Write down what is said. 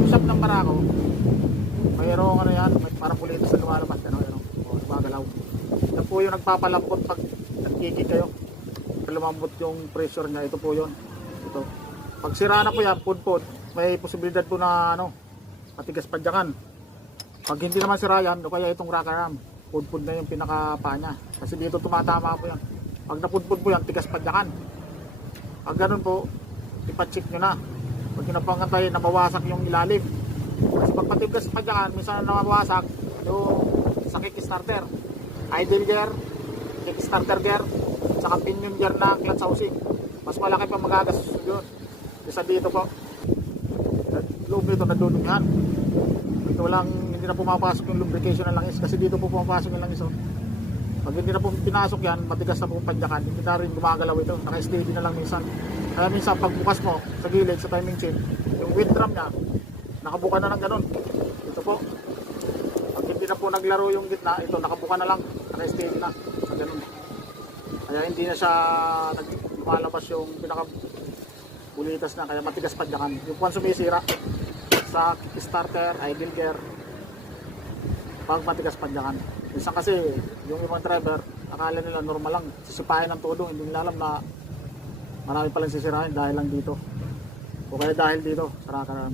camshaft ng barako, mayroong ano yan, may parang pulitas na lumalabas, ano, ano, o, gumagalaw. Yan po yung nagpapalambot pag nagkikik kayo. Lumambot yung pressure niya, ito po yun. Ito. Pag sira na po yan, pud-pud, may posibilidad po na ano, matigas padyakan. Pag hindi naman sira yan, o kaya itong rocker arm, pud-pud na yung pinakapaa niya. Kasi dito tumatama po yan. Pag napudpud po yan, tigas padyakan. Pag ganun po, ipacheck nyo na. Pag kinapangantay, nabawasak yung ilalim. Kasi pag matigas padyakan, minsan na nabawasak yung sa kickstarter. Idle gear, kickstarter gear, saka pinion gear na clutch housing. Mas malaki pa magagastos yun. Kesa dito po, loob nito nadudungan. Ito lang, hindi na pumapasok yung lubrication ng langis kasi dito po pumapasok yung langis. Oh. Pag hindi na po pinasok yan, matigas na po yung padyakan, hindi na rin gumagalaw ito. Naka-steady na lang minsan. Kaya minsan pag bukas mo sa gilid, sa timing chain, yung wind drum niya, nakabuka na ng ganun. Ito po. Pag hindi na po naglaro yung gitna, ito nakabuka na lang, naka-steady na. Sa ganun. Kaya hindi na siya nagmalabas yung pinaka bulitas na, kaya matigas padyakan. Yung kung sumisira sa kickstarter, idle gear, pag matigas padyakan. Minsan kasi, yung ibang driver, akala nila normal lang, sisipahin ng todo, hindi nila alam na marami palang sisirahin dahil lang dito. O kaya dahil dito, sa.